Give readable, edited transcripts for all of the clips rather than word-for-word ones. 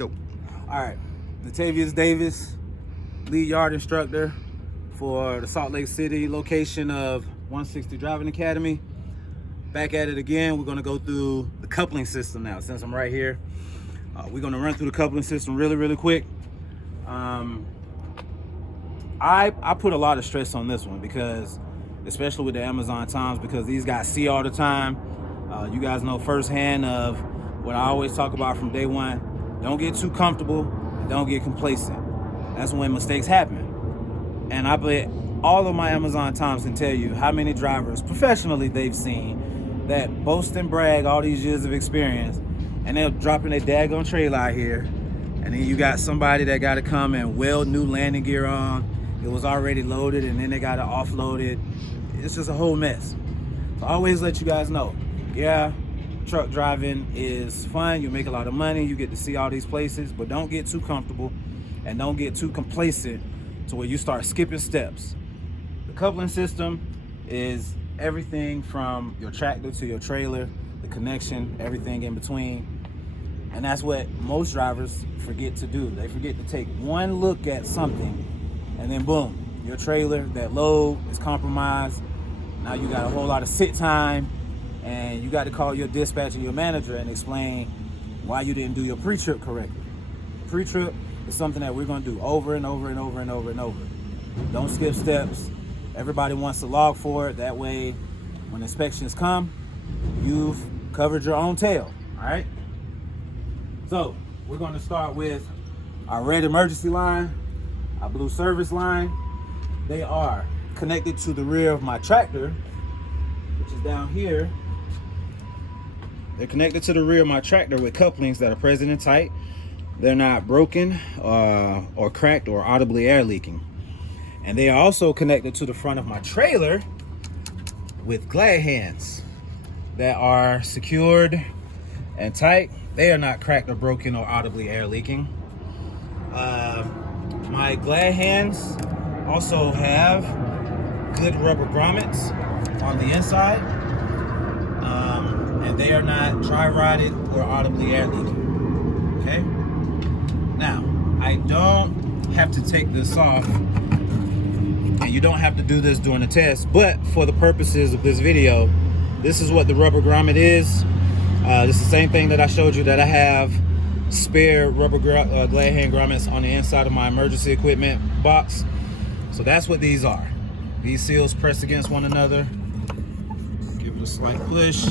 Go. All right, Latavius Davis, lead yard instructor for the Salt Lake City location of 160 Driving Academy. Back at it again. We're gonna go through the coupling system now. Since I'm right here, we're gonna run through the coupling system really quick. I put a lot of stress on this one because, especially with the Amazon Times, because these guys see all the time. You guys know firsthand of what I always talk about from day one. Don't get too comfortable, don't get complacent. That's when mistakes happen. And I bet all of my Amazon Times can tell you how many drivers professionally they've seen that boast and brag all these years of experience, and they're dropping their daggone trailer out here, and then you got somebody that got to come and weld new landing gear on. It was already loaded, and then they got to offload it. It's just a whole mess. So I always let you guys know, yeah, truck driving is fun. You make a lot of money. You get to see all these places, but don't get too comfortable and don't get too complacent to where you start skipping steps. The coupling system is everything from your tractor to your trailer, the connection, everything in between. And that's what most drivers forget to do. They forget to take one look at something, and then boom, your trailer, that load is compromised. Now you got a whole lot of sit time, and you got to call your dispatcher, your manager, and explain why you didn't do your pre-trip correctly. Pre-trip is something that we're going to do over and over and over and over and over. Don't skip steps. Everybody wants to log for it. That way, when inspections come, you've covered your own tail. All right? So we're going to start with our red emergency line, our blue service line. They are connected to the rear of my tractor, which is down here. They're connected to the rear of my tractor with couplings that are present and tight. They're not broken or cracked or audibly air leaking. And they are also connected to the front of my trailer with glad hands that are secured and tight. They are not cracked or broken or audibly air leaking. My glad hands also have good rubber grommets on the inside. And they are not dry rotted or audibly air leaking. Okay? Now, I don't have to take this off, and you don't have to do this during the test, but for the purposes of this video, this is what the rubber grommet is. This is the same thing that I showed you that I have spare rubber glad hand grommets on the inside of my emergency equipment box. So that's what these are. These seals press against one another. Give it a slight push,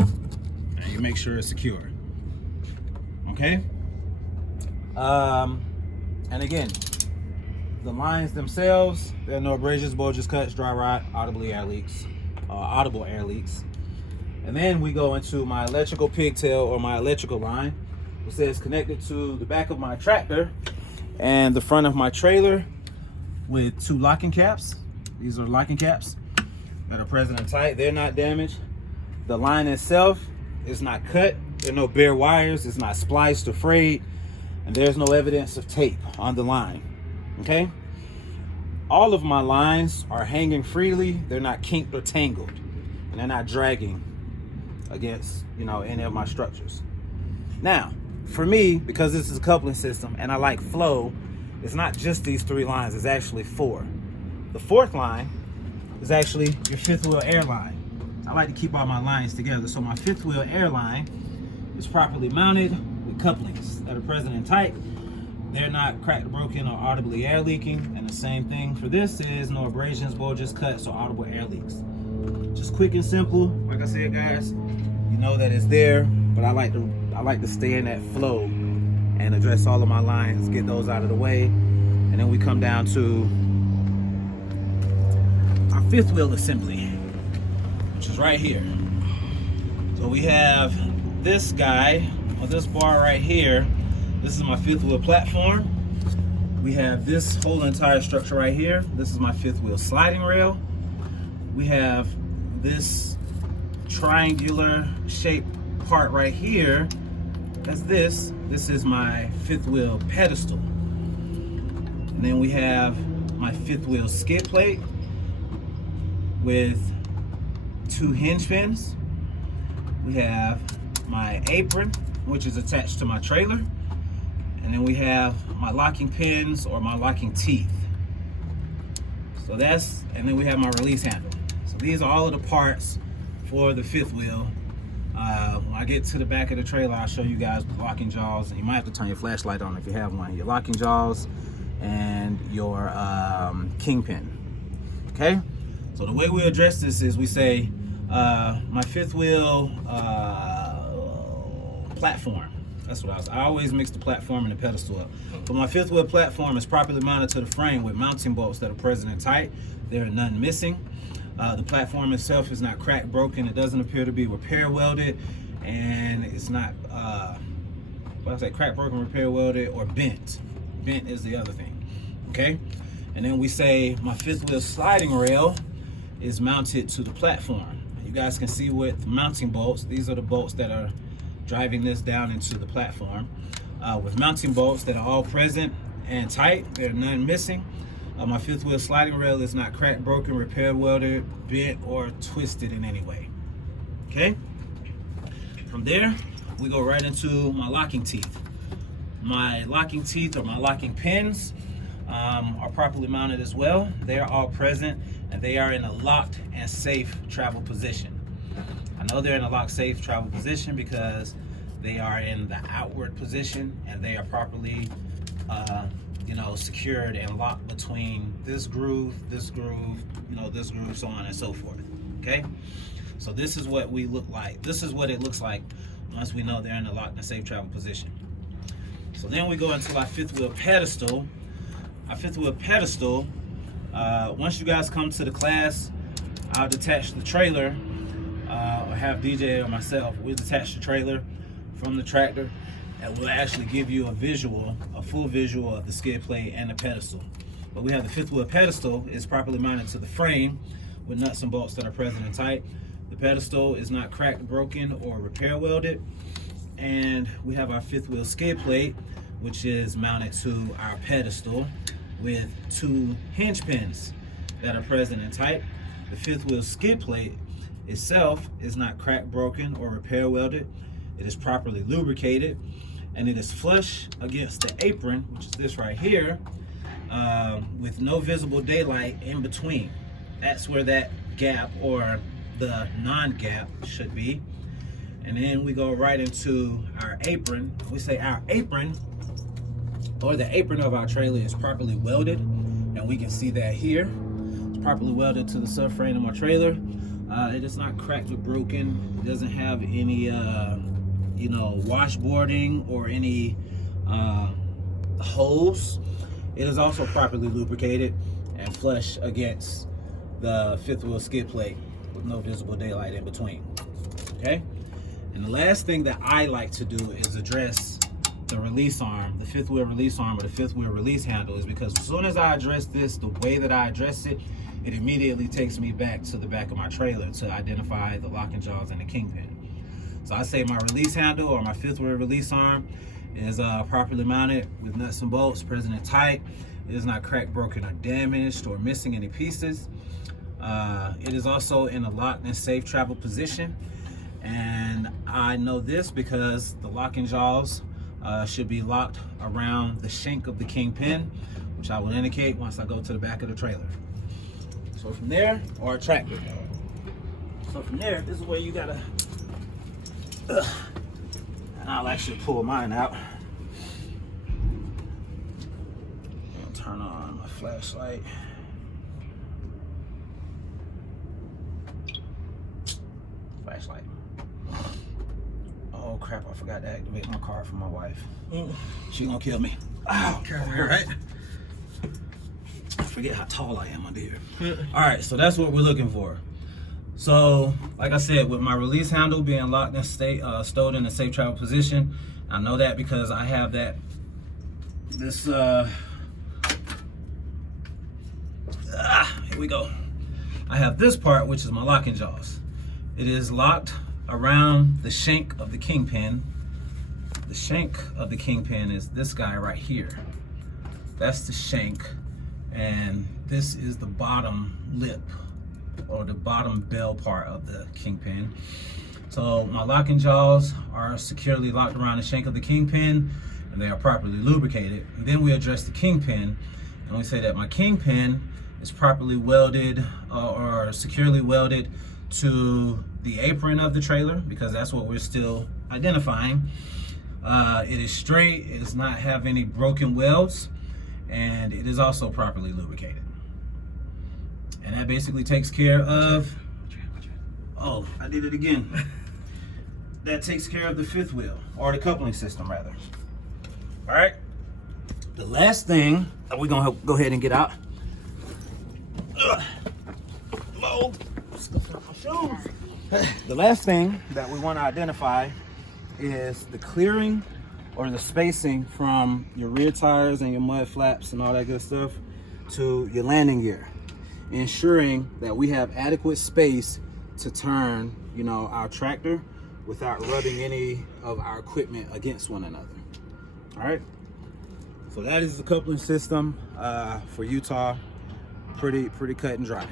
and you make sure it's secure. Okay? And again, the lines themselves, there are no abrasions, bulges, cuts, dry rot, audible air leaks. And then we go into my electrical pigtail or my electrical line. It says connected to the back of my tractor and the front of my trailer with two locking caps. These are locking caps that are present and tight. They're not damaged. The line itself is not cut. There are no bare wires. It's not spliced or frayed. And there's no evidence of tape on the line. Okay? All of my lines are hanging freely. They're not kinked or tangled. And they're not dragging against, any of my structures. Now, for me, because this is a coupling system and I like flow, it's not just these three lines, it's actually four. The fourth line is actually your fifth wheel air line. I like to keep all my lines together. So my fifth wheel air line is properly mounted with couplings that are present and tight. They're not cracked, broken, or audibly air leaking. And the same thing for this is no abrasions, bulges, cuts, or audible air leaks. Just quick and simple. Like I said, guys, you know that it's there, but I like to stay in that flow and address all of my lines, get those out of the way. And then we come down to our fifth wheel assembly, which is right here. So we have this guy, or this bar right here. This is my fifth wheel platform. We have this whole entire structure right here. This is my fifth wheel sliding rail. We have this triangular shaped part right here. That's this. This is my fifth wheel pedestal. And then we have my fifth wheel skid plate with two hinge pins. We have my apron, which is attached to my trailer. And then we have my locking pins or my locking teeth. So that's, and then we have my release handle. So these are all of the parts for the fifth wheel. When I get to the back of the trailer, I'll show you guys the locking jaws. And you might have to turn your flashlight on if you have one. Your locking jaws and your kingpin. Okay? So the way we address this is we say, my fifth wheel platform. That's what I always mix the platform and the pedestal up. But my fifth wheel platform is properly mounted to the frame with mounting bolts that are present and tight. There are none missing. The platform itself is not cracked, broken. It doesn't appear to be repair welded, and it's not, what I say, cracked, broken, repair welded, or bent. Bent is the other thing. Okay? And then we say my fifth wheel sliding rail is mounted to the platform. You guys can see with mounting bolts, these are the bolts that are driving this down into the platform. With mounting bolts that are all present and tight, there are none missing. My fifth wheel sliding rail is not cracked, broken, repair welded, bent, or twisted in any way. Okay? From there, we go right into my locking teeth. My locking teeth or my locking pins are properly mounted as well. They are all present and they are in a locked and safe travel position. I know they're in a locked, safe travel position because they are in the outward position and they are properly, secured and locked between this groove, this groove, this groove, so on and so forth. Okay, so this is what we look like. This is what it looks like once we know they're in a locked and safe travel position. So then we go into our fifth wheel pedestal. Our fifth wheel pedestal. Once you guys come to the class, I'll detach the trailer. Or have DJ or myself, we'll detach the trailer from the tractor and we'll actually give you a full visual of the skid plate and the pedestal. But we have the fifth wheel pedestal is properly mounted to the frame with nuts and bolts that are present and tight. The pedestal is not cracked, broken, or repair welded. And we have our fifth wheel skid plate, which is mounted to our pedestal with 2 hinge pins that are present and tight. The fifth wheel skid plate itself is not cracked, broken, or repair welded. It is properly lubricated and it is flush against the apron, which is this right here, with no visible daylight in between. That's where that gap or the non-gap should be. And then we go right into our apron. We say our apron or the apron of our trailer is properly welded, and we can see that here. It's properly welded to the subframe of my trailer. It is not cracked or broken. It doesn't have any, washboarding or any holes. It is also properly lubricated and flush against the fifth wheel skid plate with no visible daylight in between. Okay? And the last thing that I like to do is address the release arm, the fifth wheel release arm or the fifth wheel release handle, is because as soon as I address this, the way that I address it, it immediately takes me back to the back of my trailer to identify the locking jaws and the kingpin. So I say my release handle or my fifth wheel release arm is properly mounted with nuts and bolts present and tight. It is not cracked, broken, or damaged or missing any pieces. It is also in a locked and safe travel position. And I know this because the locking jaws should be locked around the shank of the kingpin, which I will indicate once I go to the back of the trailer. So from there, or a tractor. So from there, this is where you gotta, and I'll actually pull mine out. And turn on my flashlight. Flashlight. Oh crap, I forgot to activate my car for my wife. She gonna kill me. Oh, all right. I forget how tall I am under here. All right, so that's what we're looking for. So, like I said, with my release handle being locked and stowed in a safe travel position, I know that because I have here we go. I have this part, which is my locking jaws. It is locked around the shank of the kingpin. The shank of the kingpin is this guy right here. That's the shank, and this is the bottom lip or the bottom bell part of the kingpin. So my locking jaws are securely locked around the shank of the kingpin, and they are properly lubricated. And then we address the kingpin, and we say that my kingpin is properly welded or securely welded to the apron of the trailer, because that's what we're still identifying. It is straight, it does not have any broken welds, and it is also properly lubricated. And that basically takes care of, oh, I did it again. That takes care of the fifth wheel, or the coupling system rather. All right, the last thing that we're gonna go ahead and get out. The last thing that we want to identify is the clearing or the spacing from your rear tires and your mud flaps and all that good stuff to your landing gear, ensuring that we have adequate space to turn, you know, our tractor without rubbing any of our equipment against one another. All right, so that is the coupling system for Utah. Pretty cut and dry.